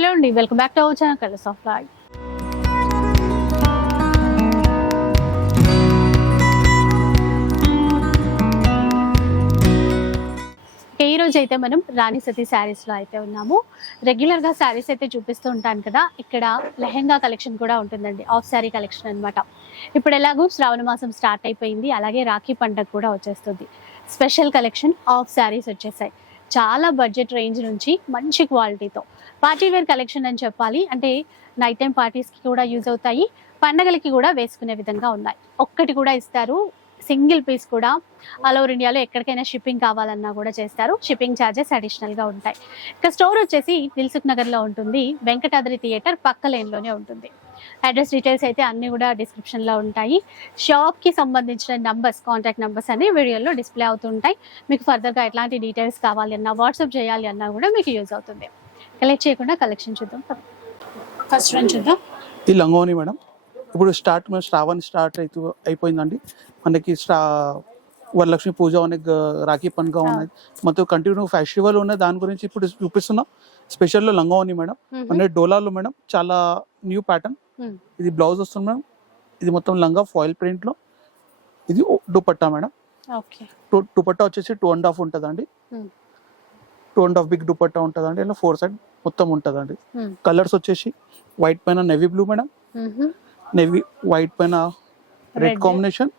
Hello అండి welcome back to our channel Colours of Life ఈ రోజు అయితే మనం రాణి సతీ శారీస్లో అయితే ఉన్నాము రెగ్యులర్గా శారీస్ అయితే చూపిస్తూ ఉంటాను కదా ఇక్కడ లెహెంగా కలెక్షన్ కూడా ఉంటుందండి ఆఫ్ శారీ కలెక్షన్ అన్నమాట. ఇప్పుడు ఎలాగో శ్రావణ మాసం స్టార్ట్ అయిపోయింది అలాగే రాఖీ పండగ కూడా వచ్చేస్తుంది. స్పెషల్ కలెక్షన్ ఆఫ్ శారీస్ వచ్చేసాయి. చాలా బడ్జెట్ రేంజ్ నుంచి మంచి క్వాలిటీతో పార్టీ వేర్ కలెక్షన్ అని చెప్పాలి. అంటే నైట్ టైం పార్టీస్కి కూడా యూజ్ అవుతాయి. పండగలకి కూడా వేసుకునే విధంగా ఉన్నాయి. ఒక్కటి కూడా ఇస్తారు. సింగిల్ పీస్ కూడా. ఆల్ ఓవర్ ఇండియాలో ఎక్కడికైనా షిప్పింగ్ కావాలన్నా కూడా చేస్తారు. షిప్పింగ్ ఛార్జెస్ అడిషనల్గా ఉంటాయి. ఇక స్టోర్ వచ్చేసి దిల్సుఖ్ నగర్లో ఉంటుంది. వెంకటాద్రి థియేటర్ పక్క లేన్లోనే ఉంటుంది. అడ్రస్ డీటెయిల్స్ అయితే అన్నీ కూడా డిస్క్రిప్షన్లో ఉంటాయి. షాప్కి సంబంధించిన నంబర్స్ కాంటాక్ట్ నంబర్స్ అన్ని వీడియోలో డిస్ప్లే అవుతుంటాయి. మీకు ఫర్దర్గా ఎట్లాంటి డీటెయిల్స్ కావాలి అన్నా వాట్సాప్ చేయాలి అన్నా కూడా మీకు యూజ్ అవుతుంది. కలెక్ట్ చేయకుండా కలెక్షన్ చూద్దాం. ఫస్ట్ వన్ చూద్దాం. ఈ లంగోని మేడం. ఇప్పుడు స్టార్ట్ మన శ్రావణ్ స్టార్ట్ అయితూ అయిపోయిందండి. మనకి స్టా వరలక్ష్మి పూజ గ- రాఖీ పండుగ ఉన్నాయి మొత్తం కంటిన్యూ ఫెస్టివల్ ఉన్నాయి దాని గురించి ఇప్పుడు చూపిస్తున్నాం. స్పెషల్లో లంగోని మేడం. మన డోలాలో మేడం. చాలా న్యూ ప్యాటర్న్. ఇది బ్లౌజ్ వస్తుంది మేడం. ఇది మొత్తం లంగా ఫాయిల్ ప్రింట్లో ఇది దుపట్టా మేడం. దుపట్టా వచ్చేసి టూ అండ్ హాఫ్ ఉంటుందండి. Hmm. Two and half big dupatta ఉంటుందండి. ఇలా ఫోర్ సైడ్ మొత్తం ఉంటుందండి. కలర్స్ వచ్చేసి వైట్ పైన navy blue madam. Navy white పైన red. Combination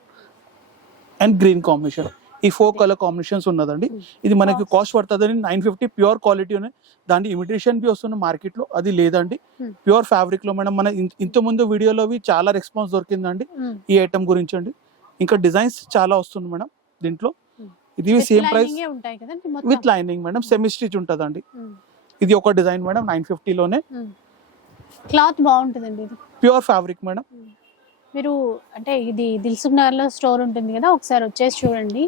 and green combination. ఈ ఫోర్ కలర్ కాంబినేషన్స్ ఉన్నదండి. ఇది మనకి కాస్ట్ పడుతుందని నైన్ ఫిఫ్టీ ప్యూర్ క్వాలిటీ ఉన్నాయి. దాని ఇమిటేషన్ బి వస్తున్న మార్కెట్లో అది లేదండి. Hmm. ప్యూర్ ఫ్యాబ్రిక్లో మేడం మన ఇంత ముందు వీడియోలో చాలా రెస్పాన్స్ దొరికిందండి. ఈ ఐటమ్ గురించి అండి. ఇంకా డిజైన్స్ చాలా వస్తుంది మేడం దీంట్లో. Hmm. ఇది same price with lining madam semi stitch ఉంటుందండి. Hmm. ఇది ఒక డిజైన్ మేడం నైన్ ఫిఫ్టీలోనే క్లాత్ బాగుంటుందండి ఇది. Pure fabric madam. మీరు అంటే ఇది దిల్సుఖ్ నగర్లో స్టోర్ ఉంటుంది కదా ఒకసారి వచ్చేసి చూడండి.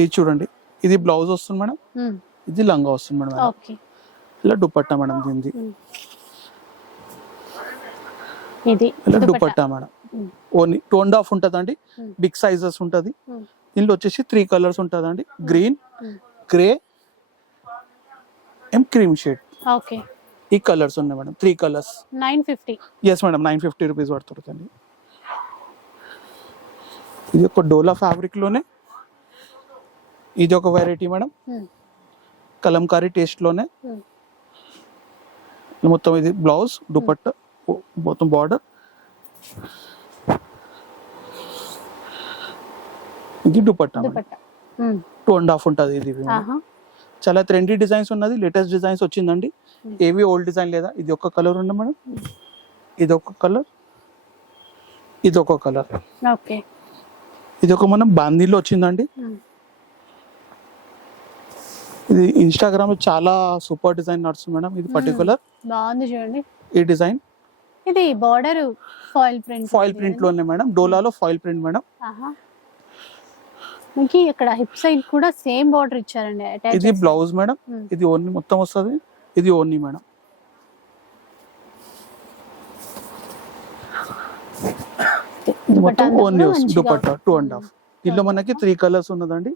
ఇది చూడండి. ఇది బ్లౌజ్ వస్తుంది మేడం. ఇది లంగా వస్తుంది మేడం ఓకే. ఇలా దుపట్టా మేడం దీనిది. ఇది ఇలా dupatta. Madam. Only two and half ఉంటుందండి. బిగ్ సైజెస్ ఉంటుంది. దీనిలో వచ్చేసి త్రీ కలర్స్ ఉంటుందండి. Green. Grey and cream shade. Okay. ఈ కలర్స్ ఉన్నాయి madam. Three colours. Nine fifty. Yes madam nine fifty rupees పడుతుందండి. ఇది ఒక డోలా ఫ్యాబ్రిక్లోనే ఇది ఒక వెరైటీ మేడం కలంకారీ టేస్ట్లోనే మొత్తం ఇది బ్లౌజ్ దుపట్టా ఓ- మొత్తం బార్డర్ ఇది dupatta dupatta. Two and half ఉంటుంది ఇది. చాలా ట్రెండీ డిజైన్స్ ఉన్నది లేటెస్ట్ డిజైన్స్ వచ్చిందండి. Hmm. ఏవి ఓల్డ్ డిజైన్ లేదా? ఇది ఒక కలర్ ఉంది మేడం ఇది ఒక కలర్ ఇది ఒక కలర్ ఓకే ఇది ఒక మనం బాందీలో వచ్చిందండి. ఇది ఇన్స్టాగ్రామ్లో చాలా సూపర్ డిజైన్ నడుస్తుంది మేడం ఇది పర్టికులర్ బాగుంది చూడండి. ఈ డిజైన్? ఇది బార్డర్ ఫాయిల్ ప్రింట్. ఫాయిల్ ప్రింట్లోనే మేడం డోలాలో ఫాయిల్ ప్రింట్ మేడం. మనకి ఇక్కడ హిప్ సైడ్ కూడా సేమ్ బార్డర్ ఇచ్చారండి ఇది. Blouse madam. ఇది ఓన్లీ మొత్తం వస్తుంది ఇది ఓన్లీ మేడం. ఇది మొత్తం దుపట్టా టూ అండ్ హాఫ్ దీనిలో మనకి త్రీ కలర్స్ ఉన్నదండి.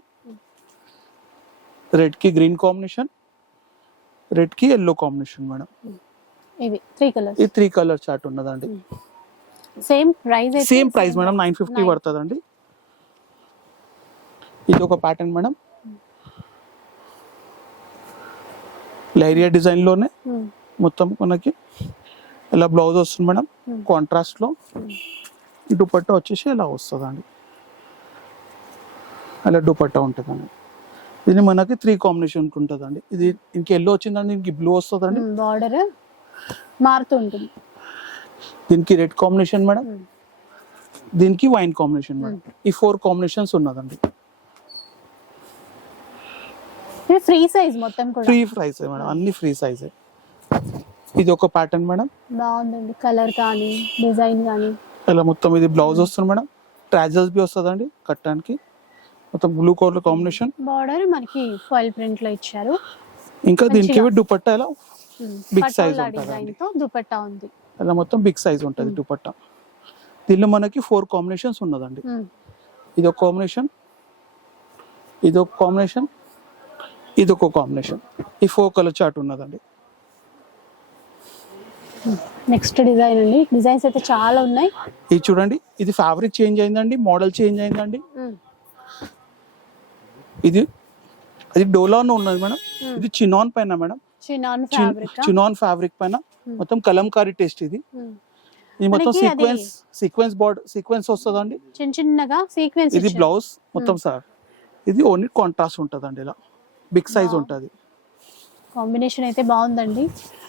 రెడ్కి గ్రీన్ కాంబినేషన్ రెడ్కి ఎల్లో కాంబినేషన్ మేడం ఇవి త్రీ కలర్స్ ఈ త్రీ కలర్ చార్ట్ ఉన్నదండి. Same price same price madam nine fifty. పడుతుందండి. ఇది ఒక ప్యాటర్న్ మేడం లైరియా డిజైన్లోనే మొత్తం మనకి. ఇలా బ్లౌజ్ వస్తుంది మేడం Hmm. కాంట్రాస్ట్లో. ఈ దుపట్టా వచ్చేసి ఇలా వస్తుందండి. అలా దుపట్టా ఉంటుందండి. ఇది మనకి త్రీ కాంబినేషన్ ఉంటుందండి. ఇది ఇంక ఎల్లో వచ్చిందండి ఇంక బ్లూ వస్తుందండి. బార్డర్ మారుతూ ఉంటుంది. దీనికి రెడ్ కాంబినేషన్ మేడం. దీనికి వైన్ కాంబినేషన్ మేడం. ఈ ఫోర్ కాంబినేషన్స్ ఉన్నదండి. ఫ్రీ సైజ్ మొత్తం కూడా. Free price madam. అన్ని ఫ్రీ సైజే. ఇది ఒక ప్యాటర్న్ మేడం. బాగుందండి. కలర్ కానీ డిజైన్ కానీ. ఇలా మొత్తం ఇది బ్లౌజ్ వస్తుంది మేడం. ట్రాజెస్ బి వస్తుందండి కట్టడానికి. మొత్తం బ్లూ కలర్ కాంబినేషన్. బార్డర్ మనకి ఫాయిల్ ప్రింట్లో ఇచ్చారు. ఇంకా దీనికి. దుపట్టా ఇలా ఉంటుందండి. డిజైన్తో దుపట్టా ఉంది. ఇలా మొత్తం బిగ్ సైజ్ ఉంటుంది దుపట్టా. దీనిలో మనకి ఫోర్ కాంబినేషన్స్ ఉన్నదండి. ఇది ఒక కాంబినేషన్. ఇది ఒక కాంబినేషన్. ఇది ఒక కాంబినేషన్. ఈ ఫోర్ కలర్ చార్ట్ ఉన్నదండి. నెక్స్ట్ డిజైన్ అండి. డిజైన్స్ అయితే చాలా ఉన్నాయి. ఇది చూడండి ఇది ఫ్యాబ్రిక్ చేంజ్ అయిందండి మోడల్ చేంజ్ అయిందండి. ఇది అది డోలాన్ ఉన్నది మేడం. ఇది చినాన్ పైన మేడం. చినాన్ ఫ్యాబ్రిక్ చినాన్ ఫ్యాబ్రిక్ పైన మొత్తం కలంకారీ టేస్ట్ ఇది. ఇది మొత్తం సీక్వెన్స్ సీక్వెన్స్ బోర్డ్ సీక్వెన్స్ వస్తుందండి. చిన్న చిన్నగా సీక్వెన్స్ ఇది బ్లౌజ్ మొత్తం సార్. ఇది ఓన్లీ కాంట్రాస్ట్ ఉంటుందండి ఇలా. బిగ్ సైజ్ ఉంటుంది. కాంబినేషన్ అయితే బాగుందండి.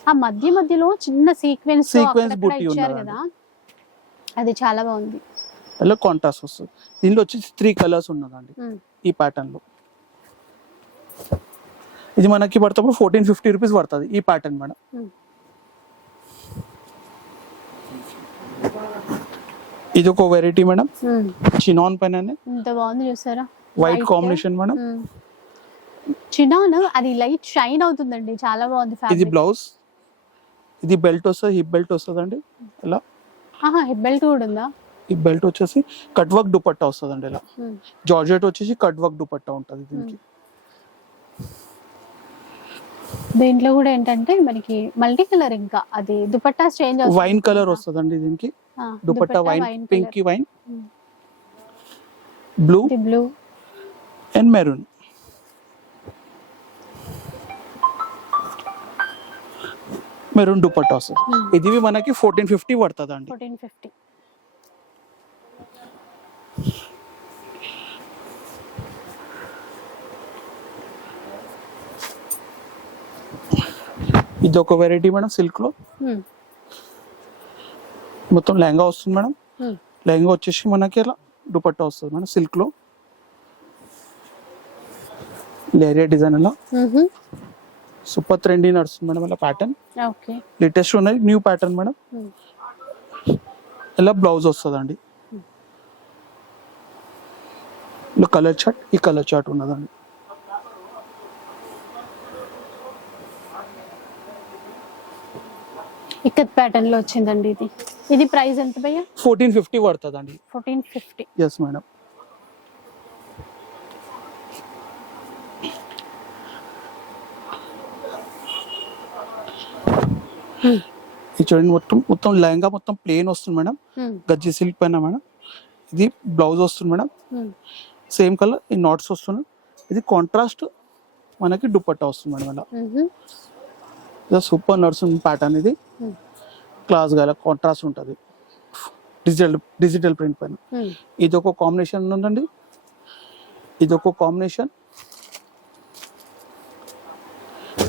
ఆ మధ్య మధ్యలో చిన్న సీక్వెన్స్ Sequence బుట్టి ఇచ్చారు ఉన్నదండి. కదా అది చాలా బాగుంది. ఇలా కాంట్రాస్ట్ వస్తుంది. దీనిలో వచ్చి త్రీ కలర్స్ ఉన్నదండి. ఈ ప్యాటర్న్లో. ఇది మనకి పడుతుంది ఫోర్టీన్ ఫిఫ్టీ రూపీస్ పడుతుంది ఈ ప్యాటర్న్ మేడం. ఇది ఒక వెరైటీ మేడం. చినాన్ పైన వైట్ కాంబినేషన్ మేడం చినాన్ అది లైట్ షైన్ అవుతుందండి. చాలా బాగుంది ఇది బ్లౌజ్? ఇది బెల్ట్ వస్తుంది? హిప్ బెల్ట్ వస్తుందండి? ఇలా ఆహా హిప్ బెల్ట్ కూడా ఉందా? ఈ బెల్ట్ వచ్చేసి కట్ వర్క్ దుపట్టా వస్తుందండి ఇలా. జార్జెట్ వచ్చేసి కట్ వర్క్ దుపట్టా ఉంటుంది దీనికి. దీంట్లో కూడా ఏంటంటే మనకి మల్టీ కలర్ ఇంకా. అది దుపట్టా చేంజ్ వైన్ కలర్ వస్తుందండి దీనికి. Dupatta wine pink wine. Blue blue. And maroon. Maroon dupatta వస్తుంది. Hmm. ఇది మనకి ఫోర్టీన్ ఫిఫ్టీ పడుతుంది అండి ఫోర్టీన్ ఫిఫ్టీ ఇది ఒక వెరైటీ మేడం సిల్క్లో మొత్తం లెహంగా వస్తుంది మేడం. లెహంగా వచ్చేసి మనకి ఇలా దుపట్టా వస్తుంది మేడం సిల్క్లో లేరియా డిజైన్ అలా. సూపర్ ట్రెండీ నడుస్తుంది మేడం ఇలా ప్యాటర్న్ లేటెస్ట్ ఉన్నది న్యూ ప్యాటర్న్ మేడం. ఇలా బ్లౌజ్ వస్తుందండి. కలర్ చార్ట్ ఈ కలర్ చార్ట్ ఉన్నదండి. ఇక్కత్ ప్యాటర్న్లో వచ్చిందండి ఇది. ఇది ప్రైస్ ఎంత భయ్యా? ఫోర్టీన్ ఫిఫ్టీ పడుతుందండి. ఫోర్టీన్ ఫిఫ్టీ ఎస్ మేడం ఇది చూడండి మొత్తం మొత్తం లెహంగా మొత్తం ప్లేన్ వస్తుంది మేడం. గజ్జి సిల్క్ పైన మేడం. ఇది బ్లౌజ్ వస్తుంది మేడం. సేమ్ కలర్ ఈ నాట్స్ వస్తున్నాయి. ఇది కాంట్రాస్ట్ మనకి దుపట్టా వస్తుంది మేడం ఇలా ఇది సూపర్ నడుస్తుంది ప్యాటర్న్ ఇది. క్లాస్ గల కాంట్రాస్ట్ ఉంటుంది. డిజిటల్ డిజిటల్ ప్రింట్ పైన. ఇది ఒక కాంబినేషన్ ఉందండి. ఇది ఒక కాంబినేషన్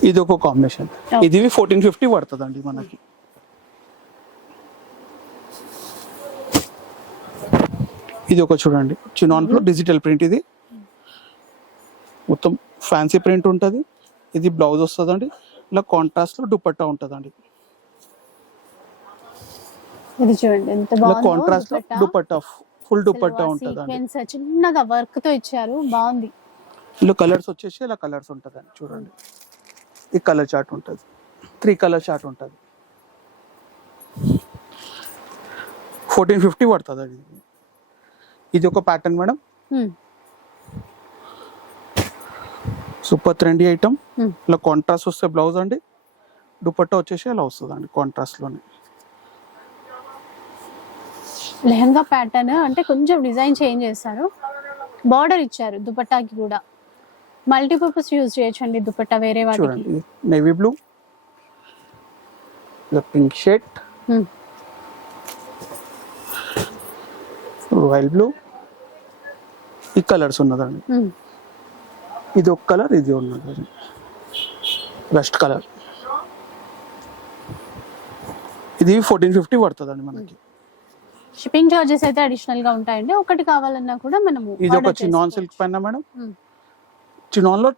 ఇది ఒక కాంబినేషన్. ఇది ఫోర్టీన్ ఫిఫ్టీ పడుతుందండి మనకి. ఇది ఒక చూడండి. చినాన్ డిజిటల్ ప్రింట్ ఇది. మొత్తం ఫ్యాన్సీ ప్రింట్ ఉంటుంది. ఇది బ్లౌజ్ వస్తుందండి. ఇలా కాంట్రాస్ట్లో దుపట్టా ఉంటుందండి. ఇది చూడండి ఎంత ఇలా బాగుంది కాంట్రాస్ట్ దుపట్టా. ఫుల్ దుపట్టా ఉంటుందండి. చిన్నగా వర్క్తో ఇచ్చారు. బాగుంది. ఇందులో కలర్స్ వచ్చేసి ఇలా కలర్స్ ఉంటుందండి చూడండి. ఈ కలర్ చార్ట్ ఉంటుంది. త్రీ కలర్ చార్ట్ ఉంటుంది. ఫోర్టీన్ ఫిఫ్టీ పడుతుంది అది. ఇది ఒక pattern madam. Super trendy item. ఇలా కాంట్రాస్ట్ వస్తే బ్లౌజ్ అండి. దుపట్టా వచ్చేసి ఇలా వస్తుంది అండి కాంట్రాస్ట్లోనే లెహంగా ప్యాటర్న్ అంటే కొంచెం డిజైన్ చేంజ్ చేస్తారు బార్డర్ ఇచ్చారు దుపట్టాకి కూడా. మల్టీపర్పస్ యూజ్ చేయొచ్చండి దుపట్టా వేరే వాటికి. Navy blue pink shade Hmm. Royal blue ఈ కలర్స్ ఉన్నదండి. Hmm. ఇది ఒక కలర్ ఇది ఉన్నది వెస్ట్ కలర్ ఇది ఫోర్టీన్ ఫిఫ్టీ పడుతుందండి మనకి. షిప్పింగ్ చార్జెస్ అయితే అడిషనల్గా ఉంటాయండి. ఒకటి కావాలన్నా కూడా మనము ఇది ఒక చేసుకోవచ్చు. సిల్క్ పైన మేడం. Hmm. చినాన్లో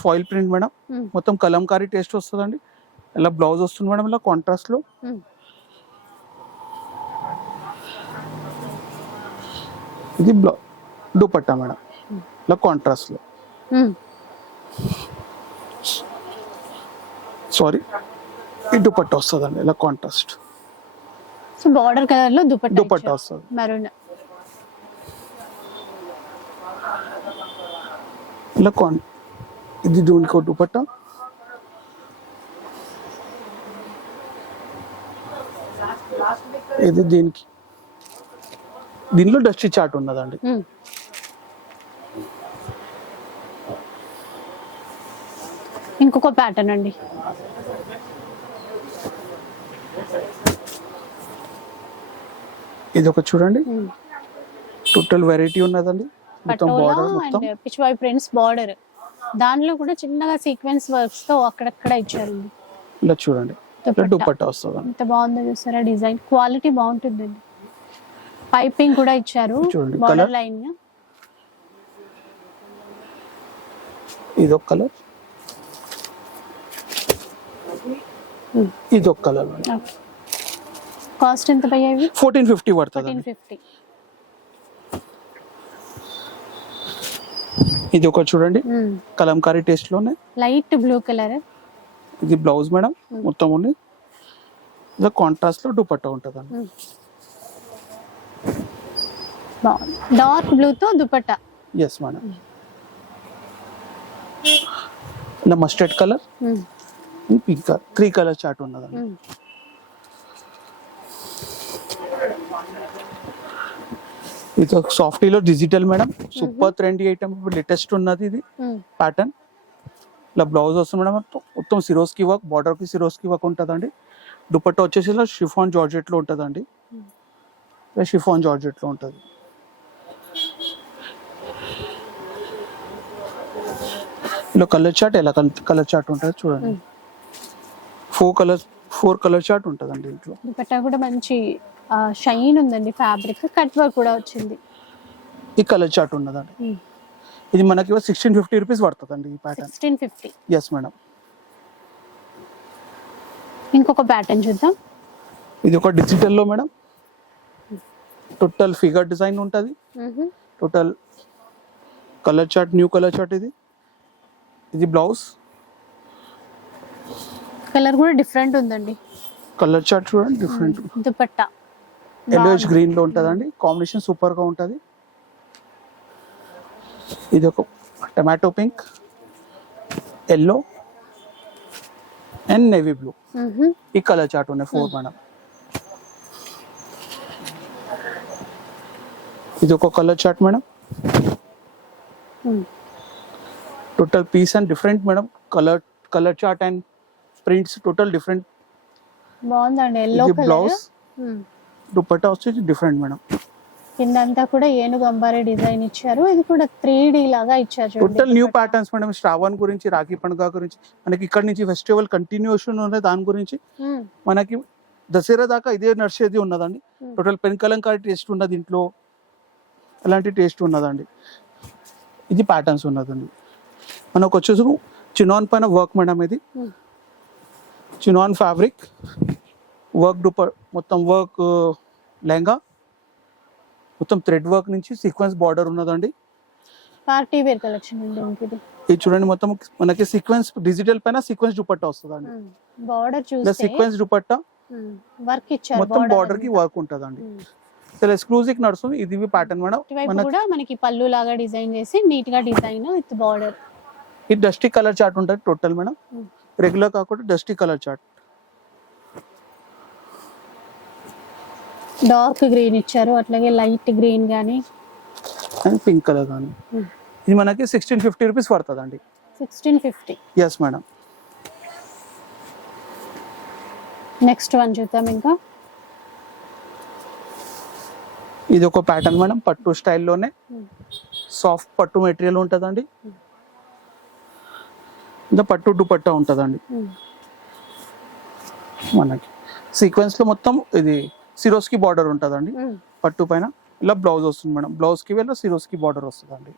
ఫాయిల్ ప్రింట్ మేడం. Hmm. మొత్తం కలంకారీ టేస్ట్ వస్తుందండి. ఇలా బ్లౌజ్ వస్తుంది మేడం ఇలా కాంట్రాస్ట్లో. Hmm. ఇది బ్లౌ దుపట్టా మేడం. ఇలా కాంట్రాస్ట్లో. Hmm. సారీ ఈ దుపట్టా వస్తుందండి ఇలా కాంట్రాస్ట్ సో బార్డర్ కలర్లో దుపట్టా దుపట్టా వస్తుంది. మెరూన్ ఇలా కాన్ ఇది దీనికి ఒక దుపట్టా. ఇది దీనికి. దీనిలో డస్టీ చాట్ ఉన్నదండి. ఇంకొక ప్యాటర్న్ అండి. ఇది ఒక చూడండి. టోటల్ వెరైటీ ఉన్నదండి. Patola and Pichwai prints border దానిలో కూడా చిన్నగా సీక్వెన్స్ వర్క్స్తో అక్కడక్కడ ఇచ్చారండి ఇలా చూడండి. దుపట్టా. వస్తుందండి ఎంత బాగుందో చూసారా డిజైన్? క్వాలిటీ బాగుంటుందండి. పైపింగ్ కూడా ఇచ్చారు. బార్డర్. లైన్ ఇది ఒక కలర్ Hmm. ఇది ఒక కలర్ కాస్ట్ ఎంత పయ్యాయి ఫోర్టీన్ ఫిఫ్టీ పడుతుంది ఫిఫ్టీ ఇది ఒక చూడండి కలంకారీ టేస్ట్లోనే. లైట్ బ్లూ కలర్ ఇది బ్లౌజ్ మేడం. మొత్తం ఉంది. ఇలా కాంట్రాస్ట్లో దుపట్టా ఉంటుందండి. బాగుంది డార్క్ బ్లూ తో దుపట్టా. ఎస్ మేడం ఇలా mustard colour pink colour three colour chart ఉన్నదండి. ఇది ఒక సాఫ్టీలో digital madam super trendy item latest ఉన్నది ఇది. ప్యాటర్న్ ఇలా బ్లౌజ్ వస్తుంది మేడం మొత్తం సిరోస్కి వర్క్ బార్డర్కి సిరోస్కి వర్క్ ఉంటుందండి. దుపట్టా వచ్చేసి ఇలా షిఫాన్ జార్జెట్లో ఉంటుందండి. షిఫాన్ జార్జెట్లో ఉంటుంది. ఇలా కలర్ చార్ట్ ఎలా కలర్ చార్ట్ ఉంటుంది చూడండి. Mm. Four colour four colour chart ఉంటుందండి దీంట్లో దుపట్టా కూడా మంచి షైన్ ఉందండి ఫ్యాబ్రిక్. కట్ వర్క్ కూడా వచ్చింది. ఈ కలర్ చార్ట్ ఉన్నదండి. ఇది మనకి సిక్స్టీన్ ఫిఫ్టీ రూపీస్ పడుతుందండి ఈ pattern sixteen fifty yes madam ఇంకొక ప్యాటర్న్ చూద్దాం. ఇది ఒక డిజిటల్లో మేడం టోటల్ ఫిగర్ డిజైన్ ఉంటుంది. Total colour chart new colour chart ఇది. ఇది బ్లౌజ్ కలర్ కూడా డిఫరెంట్ ఉందండి. కలర్ చార్ట్ చూడండి డిఫరెంట్. దుపట్టా. ఎల్లోయిష్ గ్రీన్లో ఉంటుందండి. కాంబినేషన్ సూపర్గా ఉంటుంది. ఇది ఒక tomato pink yellow and navy blue. ఈ కలర్ చార్ట్ ఉన్నాయి ఫోర్ మేడం ఇది ఒక colour chart madam. Total piece and different madam colour colour chart and prints total different. బాగుందండి ఎల్లో ఇది బ్లౌజ్ దుపట్టా వచ్చేసి డిఫరెంట్ మేడం కిందంతా కూడా ఏనుగు అంబారీ డిజైన్ ఇచ్చారు. ఇది కూడా త్రీ డి లాగా ఇచ్చారు total new. Patterns madam Shravan గురించి రాఖీ పండుగ గురించి. మనకి ఇక్కడ నుంచి ఫెస్టివల్ కంటిన్యూషన్ ఉన్నది దాని గురించి. మ్. మనకి దసరా దాకా ఇదే నడిచేది ఉన్నదండి. Hmm. Total pen Kalamkari taste ఉన్నది ఇంట్లో అలాంటి టేస్ట్ ఉన్నదండి. ఇది ప్యాటర్న్స్ ఉన్నదండి. మనకు వచ్చేసి చినాన్ పైన వర్క్ మేడం ఇది. Hmm. Chinon fabric. వర్క్ డుప మొత్తం వర్క్ లెహంగా. మొత్తం థ్రెడ్ వర్క్ నుంచి సీక్వెన్స్ బార్డర్ ఉన్నదండి. పార్టీ వేర్ కలెక్షన్ అండి ఇంక ఇది. ఇది చూడండి మొత్తం మనకి సీక్వెన్స్ డిజిటల్ పైన సీక్వెన్స్ దుపట్టా వస్తుందండి. బార్డర్ చూస్తే సీక్వెన్స్ దుపట్టా వర్క్ ఇచ్చారు మొత్తం బార్డర్కి. వర్క్ ఉంటుందండి. చాలా ఎక్స్క్లూజివ్ నడుస్తుంది ఇది ప్యాటర్న్ మేడం. కూడా మనకి పళ్ళు లాగా డిజైన్ చేసి నీట్గా డిజైన్ విత్ బార్డర్. ఇది డస్టీ కలర్ చార్ట్ ఉంటుంది టోటల్ మేడం. రెగ్యులర్ కాకుండా dusty colour chart dark green ఇచ్చారు అట్లాగే లైట్ గ్రీన్ గానీ. అండ్ పింక్ కలర్ కానీ Hmm. ఇది మనకి సిక్స్టీన్ ఫిఫ్టీ రూపీస్ పడుతుంది అండి sixteen fifty yes madam next one చూద్దాం ఇంకా. ఇది ఒక ప్యాటర్న్ మేడం పట్టు స్టైల్లోనే Hmm. సాఫ్ట్ పట్టు మెటీరియల్ ఉంటుందండి. ఇంకా పట్టు దుపట్టా ఉంటుందండి. మనకి. సీక్వెన్స్లో మొత్తం ఇది సిరోస్కి బార్డర్ ఉంటుందండి. పట్టు పైన ఇలా బ్లౌజ్ వస్తుంది మేడం. బ్లౌజ్కి వెళ్ళి సిరోస్కి బార్డర్ వస్తుందండి.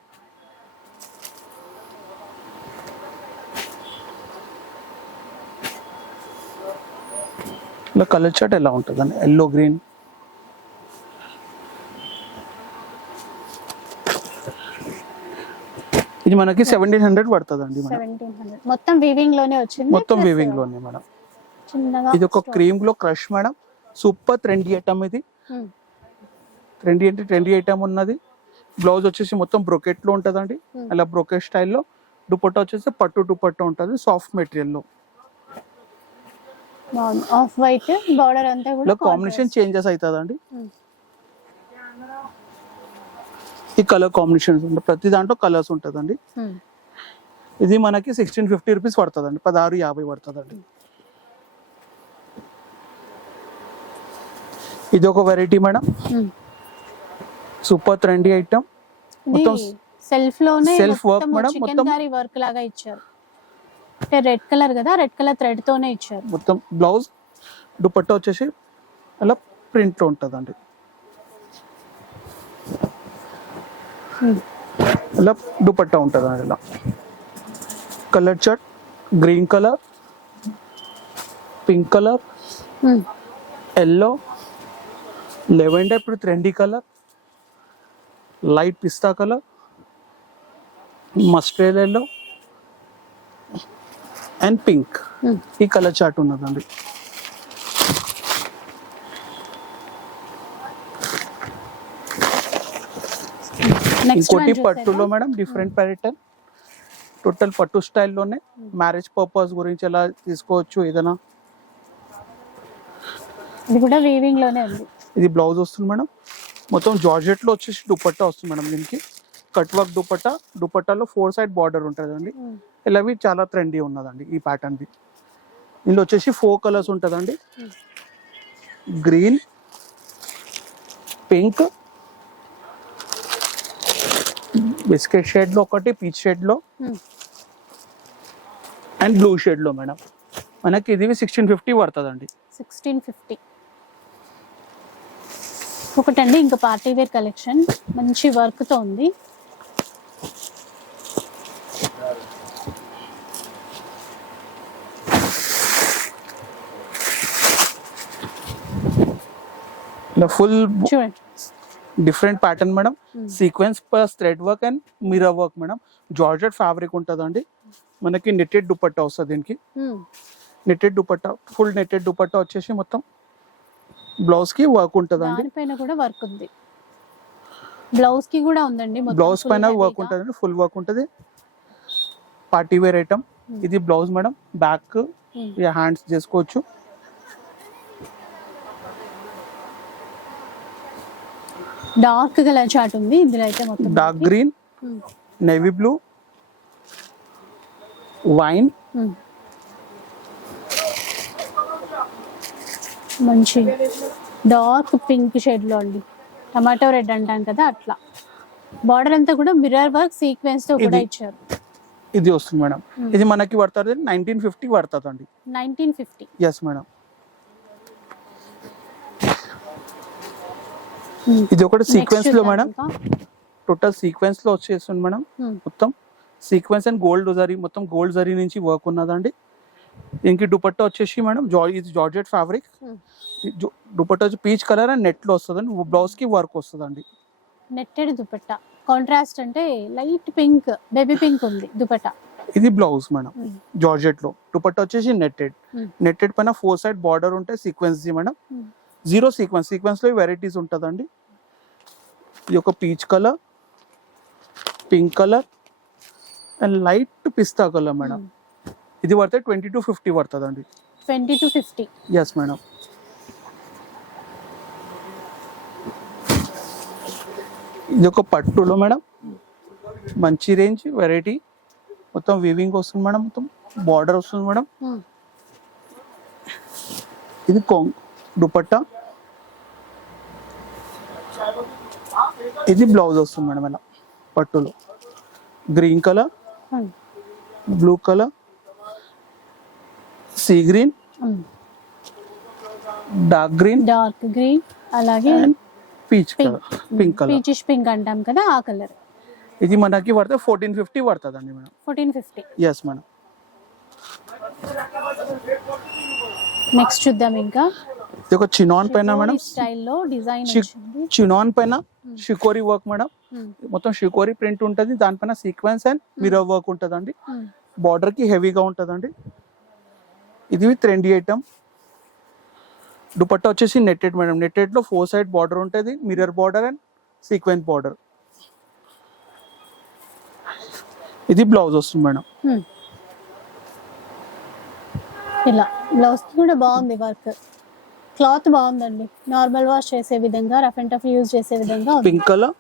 ఇలా కలర్ చార్ట్ ఎలా ఉంటుందండి? Yellow green. ఇది మనకి సెవెంటీన్ హండ్రెడ్ సెవెంటీన్ హండ్రెడ్ మొత్తం వీవింగ్లోనే వచ్చింది మొత్తం plus వీవింగ్లోనే మేడం. ఇది ఒక క్రీమ్లో crush madam. Super trendy item ఇది. ట్రెండీ అంటే ట్రెండీ ఐటమ్ ఉన్నది. బ్లౌజ్ వచ్చేసి మొత్తం బ్రొకెట్లో ఉంటుందండి. Hmm. అలా బ్రొకెట్ స్టైల్లో దుపట్టా వచ్చేసి పట్టు దుపట్టా ఉంటుంది. సాఫ్ట్ మెటీరియల్లో. ఆఫ్ వైట్ బార్డర్ అంతా కూడా కాంబినేషన్ చేంజెస్ అవుతుందండి. Hmm. ఈ కలర్ కాంబినేషన్స్ ఉంటాయి. ప్రతి దాంట్లో కలర్స్ ఉంటుందండి. ఇది మనకి సిక్స్టీన్ ఫిఫ్టీ రూపీస్ పడుతుందండి. పదహారు యాభై పడుతుందండి. ఇది ఒక variety madam. Super trendy item మొత్తం సెల్ఫ్లోనే self work మేడం, మొత్తం- వర్క్ లాగా ఇచ్చారు. అంటే రెడ్ కలర్ కదా రెడ్ కలర్ థ్రెడ్ తోనే ఇచ్చారు. మొత్తం బ్లౌజ్ దుపట్టా వచ్చేసి అలా ప్రింట్లో ఉంటుందండి. ఇలా దుపట్టా ఉంటుందండి ఇలా colour chart green colour pink colour Hmm. Yellow lavender ఇప్పుడు trendy colour light pista colour mustard yellow and pink. ఈ కలర్ చార్ట్ ఉన్నదండి ఇంకోటి పట్టులో మేడం డిఫరెంట్ ప్యాటర్న్ టోటల్ పట్టు స్టైల్లోనే మ్యారేజ్ పర్పస్ గురించి ఎలా తీసుకోవచ్చు ఏదైనా? ఇది కూడా వీవింగ్లోనే ఉంది ఇది బ్లౌజ్ వస్తుంది మేడం. మొత్తం జార్జెట్లో వచ్చేసి దుపట్టా వస్తుంది మేడం దీనికి. కట్ వర్క్ దుపట్టా దుపట్టాలో ఫోర్ సైడ్ బార్డర్ ఉంటుందండి. ఇలావి చాలా ట్రెండీ ఉన్నదండి ఈ ప్యాటర్న్ ది. ఇందులో వచ్చేసి ఫోర్ కలర్స్ ఉంటుందండి. గ్రీన్ పింక్ బిస్కెట్ షేడ్లో ఒకటి పీచ్ షేడ్లో Hmm. అండ్ బ్లూ షేడ్లో మేడం. మనకి ఇది సిక్స్టీన్ ఫిఫ్టీ పడుతుందండి. Sixteen fifty. ఒకటండి ఇంకా పార్టీ వేర్ కలెక్షన్. మంచి వర్క్తో ఉంది ఫుల్ చూడండి. Different pattern madam Hmm. Sequence plus thread work and mirror work madam georgette fabric ఉంటుందండి మనకి నెట్టెడ్ దుపట్టా వస్తుంది దీనికి Hmm. Netted dupatta full netted dupatta వచ్చేసి మొత్తం బ్లౌజ్కి వర్క్ ఉంటుందండి దానిపైన కూడా వర్క్ ఉంది బ్లౌజ్కి కూడా ఉందండి బ్లౌజ్ పైన వర్క్. ఉంటుందండి ఫుల్ వర్క్ ఉంటుంది పార్టీ వేర్ ఐటమ్ Hmm. ఇది బ్లౌజ్ మేడం బ్యాక్. హ్యాండ్స్ చేసుకోవచ్చు డార్క్ కలర్ చార్ట్ ఉంది ఇందులో అయితే మొత్తం dark green Hmm. Navy blue wine Hmm. మంచి డార్క్ పింక్ షేడ్లో అండి టమాటో రెడ్ అంటాం కదా అట్లా బార్డర్ అంతా కూడా మిర్రర్ వర్క్ సీక్వెన్స్తో కూడా. ఇచ్చారు ఇది వస్తుంది మేడం Hmm. ఇది మనకి పడుతుంది నైన్టీన్ ఫిఫ్టీ పడుతుంది అండి నైన్టీన్ ఫిఫ్టీ ఎస్ మేడం ఇది ఒకటి సీక్వెన్స్లో మేడం టోటల్ సీక్వెన్స్లో వచ్చేస్తుంది మేడం మొత్తం సీక్వెన్స్ అండ్ గోల్డ్ జరీ మొత్తం గోల్డ్ జరీ నుంచి వర్క్ ఉన్నదండి. దీనికి దుపట్టా వచ్చేసి మేడం ఇది జార్జెట్ ఫ్యాబ్రిక్ Hmm. దుపట్టా వచ్చి పీచ్ కలర్ అండ్ నెట్లో వస్తుందండి బ్లౌజ్కి వర్క్ వస్తుందండి. నెట్టెడ్ దుపట్టా. కాంట్రాస్ట్ అంటే లైట్ పింక్ బేబీ పింక్ ఉంది దుపట్టా. ఇది బ్లౌజ్ మేడం Hmm. జార్జెట్లో. దుపట్టా వచ్చేసి నెట్టెడ్ Hmm. నెట్టెడ్ పైన ఫోర్ సైడ్ బార్డర్ ఉంటాయి sequence madam Hmm. Zero sequence సీక్వెన్స్లో వెరైటీస్ ఉంటుందండి. ఇది ఒక peach colour pink colour and light pista colour madam. ఇది పడితే ట్వంటీ టు ఫిఫ్టీ పడుతుందండి. Twenty two fifty. Yes madam. ఇది ఒక పట్టులో మేడం. మంచి రేంజ్ వెరైటీ. మొత్తం వీవింగ్ వస్తుంది మేడం మొత్తం బార్డర్ వస్తుంది మేడం. ఇది కొంగ్ దుపట్టా. ఇది బ్లౌజ్ వస్తుంది మేడం ఇలా పట్టులో. Green colour blue colour sea green dark green dark green అలాగే and peach pink colour pink colour peachish pink అంటాం కదా ఆ కలర్ ఇది మనకి పడితే ఫోర్టీన్ ఫిఫ్టీ పడుతుందండి madam. Fourteen fifty yes madam. Next చూద్దాం ఇంకా. ఇది ఒక చినాన్ పైన మేడం స్టైల్లో డిజైన్ చినాన్ పైన షికోరి వర్క్ మేడం. మొత్తం షికోరి ప్రింట్ ఉంటుంది దానిపైన సీక్వెన్స్ అండ్ మిరర్ వర్క్ ఉంటుందండి. బార్డర్కి హెవీగా ఉంటుందండి ఇది ట్రెండీ ఐటమ్ దుపట్టా వచ్చేసి నెట్టెడ్ మేడం నెట్టెడ్లో ఫోర్ సైడ్ బార్డర్ ఉంటుంది mirror border and sequence border ఇది బ్లౌజ్ వస్తుంది మేడం. ఇలా బ్లౌజ్ కూడా బాగుంది వర్క్ క్లాత్ బాగుందండి. నార్మల్ వాష్ చేసే విధంగా రఫ్ అండ్ టఫ్ యూజ్ చేసే విధంగా ఉంది. Pink colour?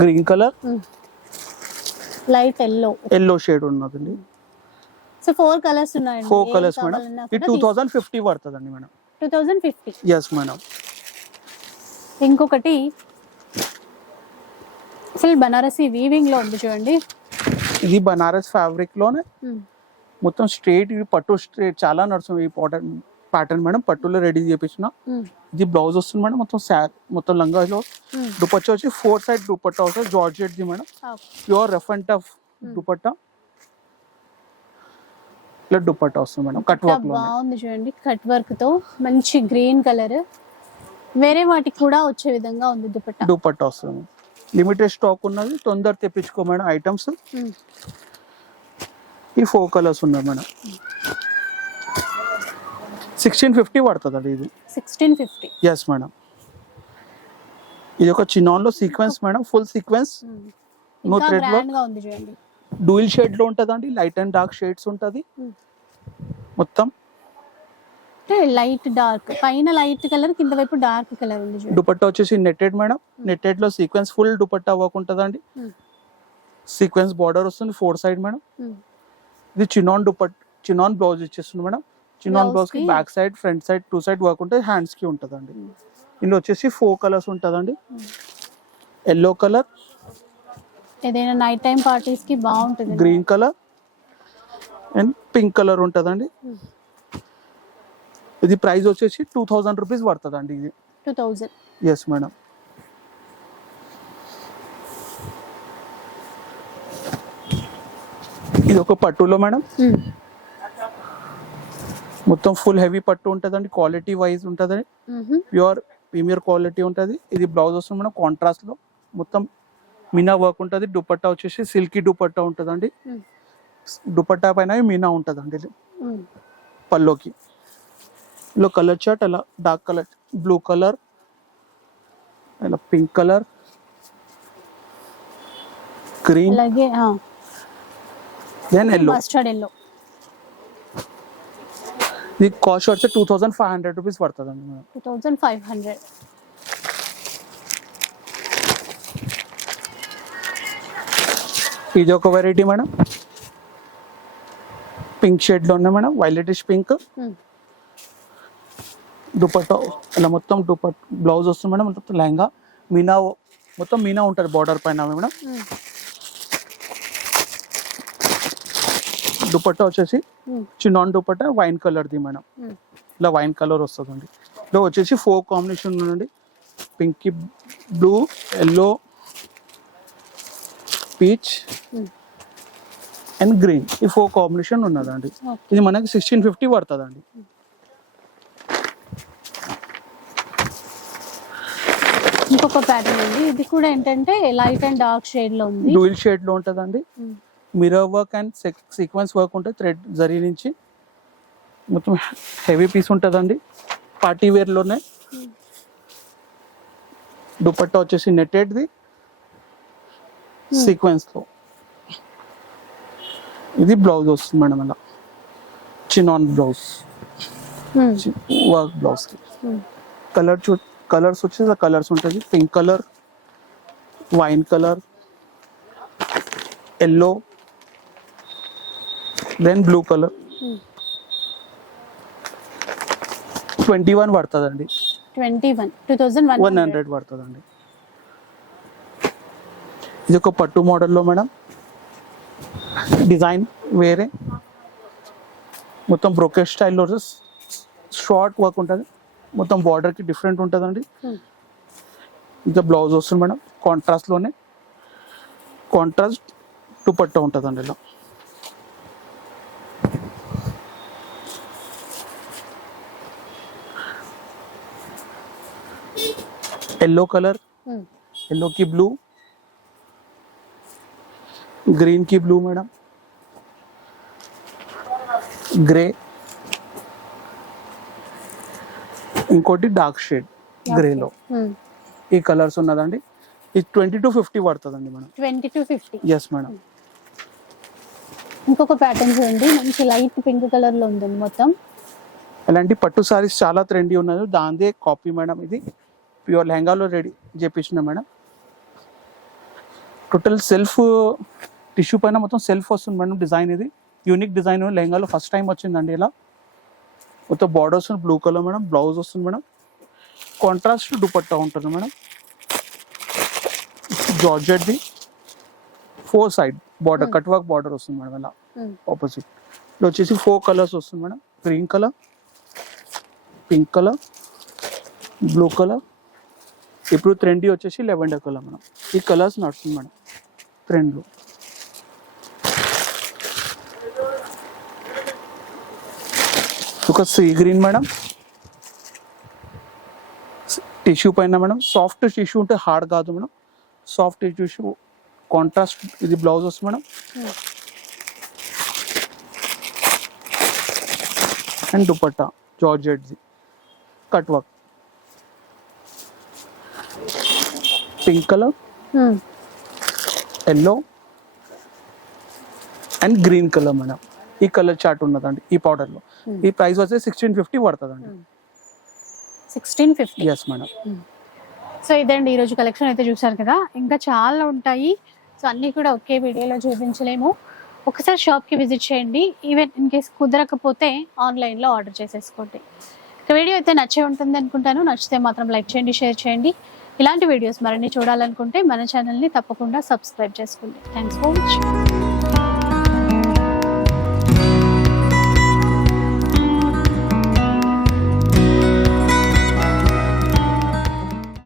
Green colour? Light yellow. Yellow shade ఉన్నదండి. సో ఫోర్ కలర్స్ ఉన్నాయండి. Four colours madam. ఇది టూ థౌజండ్ ఫిఫ్టీ పడుతుందండి madam. Two thousand fifty. Yes madam. ఇంకొకటి ఫుల్ బనారసి వీవింగ్లో ఉంది చూడండి. ఇది బనారస్ ఫ్యాబ్రిక్లోనే. మొత్తం స్ట్రేట్ పట్టు స్ట్రేట్ చాలా నడుస్తుంది ఈ ప్యాటర్న్ మేడం పట్టులో రెడీ చేపించిన. ఇది బ్లౌజ్ వస్తుంది మేడం మొత్తం శారీ మొత్తం లంగాలో Hmm. దుపట్టా వచ్చి ఫోర్ సైడ్ దుపట్టా వస్తుంది georgette the madam pure rough and tough dupatta. ఇట్లా దుపట్టా వస్తుంది మేడం కట్ వర్క్ బాగుంది చూడండి కట్ వర్క్తో మంచి గ్రీన్ కలర్ వేరే వాటికి కూడా వచ్చే విధంగా ఉంది దుపట్టా. దుపట్టా వస్తుంది లిమిటెడ్ స్టాక్ ఉన్నది తొందర తెప్పించుకో మేడం ఐటమ్స్ Hmm. ఈ ఫోర్ కలర్స్ ఉన్నాయి మేడం సిక్స్టీన్ ఫిఫ్టీ పడుతుంది అండి ఇది. Sixteen fifty. ఎస్ మేడం ఇది ఒక చినాన్లో sequence madam full sequence no thread dual షేడ్లో ఉంటదండి. లైట్ అండ్ డార్క్ షేడ్స్ ఉంటది. మొత్తం. లైట్ డార్క్ పైన లైట్ కలర్ కింద వైపు డార్క్ కలర్ ఉంది దుపట్టా వచ్చేసి నెట్టెడ్ మేడం నెట్టెడ్లో సీక్వెన్స్ ఫుల్ దుపట్టా వర్క్ ఉంటదండి. సీక్వెన్స్ బార్డర్ వస్తుంది ఫోర్ సైడ్ మేడం. ఇది చినాన్ దుపట్ చినాన్ బ్లౌజ్ ఇచ్చేస్తుంది మేడం చినాన్ బ్లౌజ్కి back side front side two side work ఉంటుంది హ్యాండ్స్కి ఉంటదండి. ఇందులో వచ్చేసి ఫోర్ కలర్స్ ఉంటదండి. ఎల్లో కలర్ ఏదైనా నైట్ టైం పార్టీస్కి బాగుంటుంది. Green colour and pink colour ఉంటదండి. ఇది ప్రైస్ వచ్చేసి టూ థౌజండ్ రూపీస్ పడుతుందండి ఇది. టూ థౌజండ్ ఎస్ మేడం ఇది ఒక పట్టులో మేడం మొత్తం ఫుల్ హెవీ పట్టు ఉంటుందండి క్వాలిటీ వైజ్ ఉంటుంది ప్యూర్ ప్రీమియర్ క్వాలిటీ ఉంటుంది. ఇది బ్లౌజ్ వస్తుంది మేడం కాంట్రాస్ట్లో. మొత్తం మీనా వర్క్ ఉంటుంది దుపట్టా వచ్చేసి సిల్కీ దుపట్టా ఉంటుందండి. దుపట్టా పైన మీనా ఉంటుందండి ఇది. పల్లోకి. ఇలా కలర్ చార్ట్ అలా డార్క్ కలర్ బ్లూ కలర్ ఇలా pink colour green then yellow mustard yellow ఇది కాస్ట్ వచ్చి two thousand five hundred rupees పడుతుందండి madam. Two thousand five hundred. ఇది ఒక వెరైటీ మేడం. పింక్ షేడ్లో ఉన్నాయి మేడం వైలెటిష్ పింక్ దుపట్టా ఇలా మొత్తం దుపట్ బ్లౌజ్ వస్తుంది మేడం మొత్తం లెహంగా. మీనా మొత్తం మీనా ఉంటుంది బార్డర్ పైన మేడం. దుపట్టా వచ్చేసి చిన్నాన్ దుపట్టా వైన్ కలర్ది మేడం. ఇలా వైన్ కలర్ వస్తుందండి. ఇలా వచ్చేసి ఫోర్ కాంబినేషన్ ఉందండి. Pink blue yellow peach Hmm. And green. ఈ ఫోర్ కాంబినేషన్ ఉన్నదండి. ఇది మనకి సిక్స్టీన్ ఫిఫ్టీ పడుతుందండి. ఇంకొక ప్యాటర్న్ ఉంది ఇది కూడా ఏంటంటే లైట్ అండ్ డార్క్ షేడ్లో ఉంది. డూయిల్ షేడ్లో ఉంటుందండి. Hmm. Mirror work and sequence work ఉంటుంది థ్రెడ్ జరీ నుంచి మొత్తం హెవీ పీస్ ఉంటుందండి. పార్టీ వేర్లోనే దుపట్టా వచ్చేసి నెట్టెడ్ది సీక్వెన్స్లో ఇది బ్లౌజ్ వస్తుంది మేడం అలా chinon blouse. Work blouse Hmm. Colour చూ కలర్స్ వచ్చేసి కలర్స్ ఉంటుంది. Pink colour wine colour yellow then blue colour. Twenty one పడుతుందండి. Twenty one two thousand one hundred పడుతుందండి. ఇది ఒక పట్టు మోడల్లో మేడం. డిజైన్ వేరే. మొత్తం బ్రోకెట్ స్టైల్లో షార్ట్ వర్క్ ఉంటుంది. మొత్తం బార్డర్కి డిఫరెంట్ ఉంటుందండి. ఇంకా బ్లౌజ్ వస్తుంది మేడం. కాంట్రాస్ట్లోనే కాంట్రాస్ట్ దుపట్టా ఉంటుందండి ఇలా. ఎల్లో కలర్ येलो की ब्लू ग्रीन की ब्लू मैडम గ్రే ఇంకోటి డార్క్ షేడ్ గ్రేలో ఈ కలర్స్ ఉన్నదండి ఇది ట్వంటీ టు ఫిఫ్టీ పడుతుందండి madam twenty two fifty yes madam ఇంకొక ప్యాటర్న్ చూడండి మంచి లైట్ పింక్ కలర్ లో ఉందండి మొత్తం ఇలాంటి పట్టు సారీస్ చాలా ట్రెండీ ఉన్నది దాందే కాపీ మేడం ఇది ప్యూర్ లెహంగాలో రెడీ చేపించిన మేడం. టోటల్ సెల్ఫ్ టిష్యూ పైన మొత్తం సెల్ఫ్ వస్తుంది మేడం డిజైన్ ఇది. యూనిక్ డిజైన్ లెహంగాలో ఫస్ట్ టైం వచ్చిందండి ఇలా. మొత్తం బార్డర్ వస్తుంది బ్లూ కలర్ మేడం. బ్లౌజ్ వస్తుంది మేడం. కాంట్రాస్ట్ దుపట్టా ఉంటుంది madam. జార్జెట్ది four side border cut work border వస్తుంది మేడం ఇలా. Hmm. ఆపోజిట్ ఇది వచ్చేసి ఫోర్ కలర్స్ వస్తుంది madam. Green colour pink colour blue colour ఇప్పుడు ట్రెండీ వచ్చేసి లెవెండర్ కలర్ మేడం. ఈ కలర్స్ నడుస్తుంది మేడం. ట్రెండ్లో ఒక సీ గ్రీన్ మేడం. టిష్యూ పైన మేడం సాఫ్ట్ టిష్యూ ఉంటే హార్డ్ కాదు మేడం. సాఫ్ట్ టిష్యూ కాంట్రాస్ట్ ఇది బ్లౌజ్ వస్తుంది madam and dupatta జార్జెట్ది cut work pink colour. Yellow and green colour madam ఈ కలర్ చార్ట్ ఉన్నదండి ఈ పౌడర్లో ఈ ప్రైస్ వచ్చేసి సిక్స్టీన్ ఫిఫ్టీ పడుతుందండి. Sixteen fifty yes madam so ఇదండి ఈరోజు కలెక్షన్ అయితే చూసారు కదా? ఇంకా చాలా ఉంటాయి. సో అన్నీ కూడా ఒకే వీడియోలో చూపించలేము. ఒకసారి షాప్కి విజిట్ చేయండి. ఈవెన్ ఇన్ కేస్ కుదరకపోతే ఆన్లైన్లో ఆర్డర్ చేసేసుకోండి. ఇక వీడియో అయితే నచ్చే ఉంటుంది అనుకుంటాను. నచ్చితే మాత్రం లైక్ చేయండి షేర్ చేయండి. ఇలాంటి వీడియోస్ మరిన్ని చూడాలనుకుంటే మన ఛానల్ని తప్పకుండా సబ్స్క్రైబ్ చేసుకోండి. Thanks for watching